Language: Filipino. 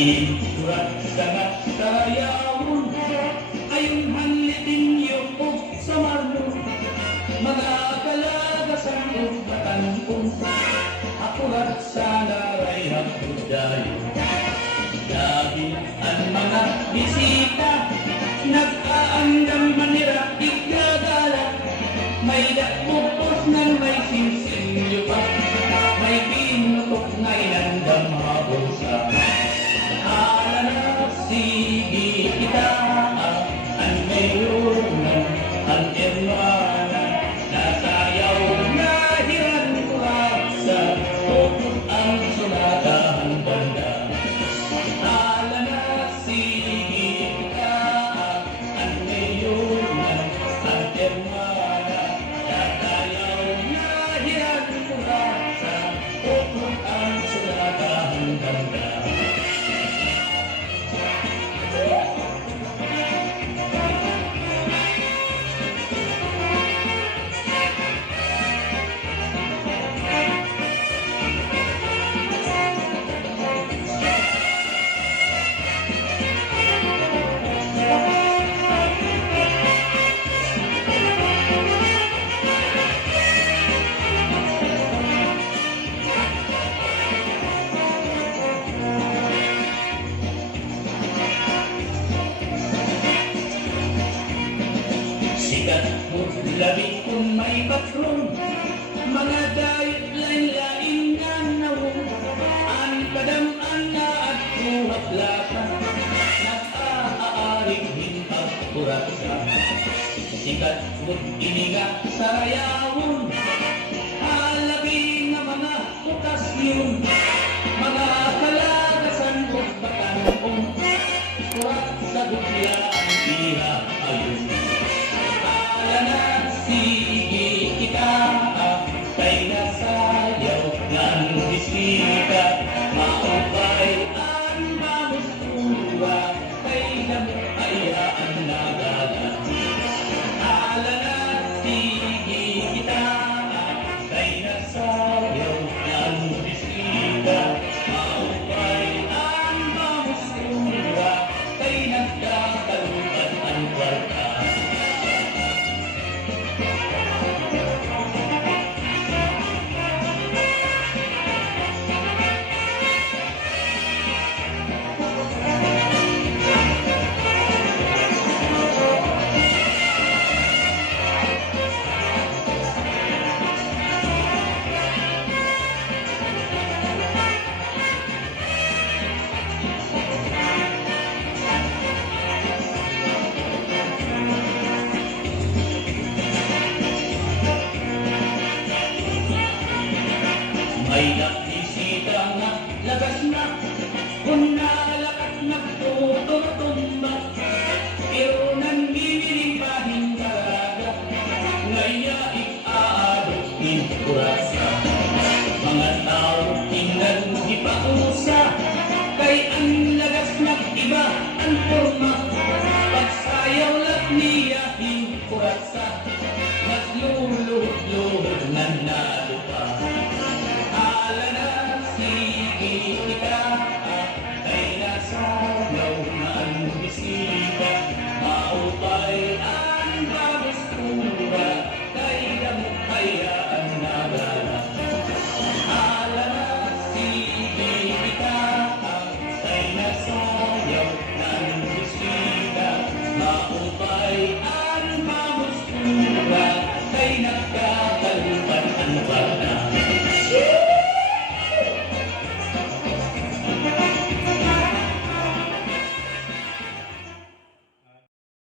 Inikurat sa nasayawon, ayong hanlitin yung sa marmo, mga kalagasan o batanpong, akurat sa naray hapudaya. Labi ang mga bisita, nag-aandam manira, ikagala, may dakpupos ng may sinsilyo pa, may pinutok na inandam mabusa. Ala na sige kita, ang mayroon, ang irwana, nasayaw na hiran ko sa tukot ang sunadahan banda. Ala na sige kita, ang mayroon, ang irwana, nasayaw na hiran ko sa tukot ang sunadahan banda. Sikat mo labi kung may patron, mga dayot lain-lain na nawong, ang kadam-an na at buhat lasa, nag-aaring hintag kurasa. Sikat mo iniga sa yawon, halabi nga mga utas yun, mga kalagasan o batanong, kurat sa dukla ang iha ayun. Ala na sige kita, kay nasayaw ng bisita, maupay ang mamustuwa, kay namukayaan nagala. Ala na sige kita, kay nasayaw ng bisita, maupay ang mamustuwa, kay nagkakalutan ang kwarta. May nakisita nga, lagas na, kung nalakat na tutumba, pero nangibiling pa hingalaga, ngaya ik-aadok in kurasa.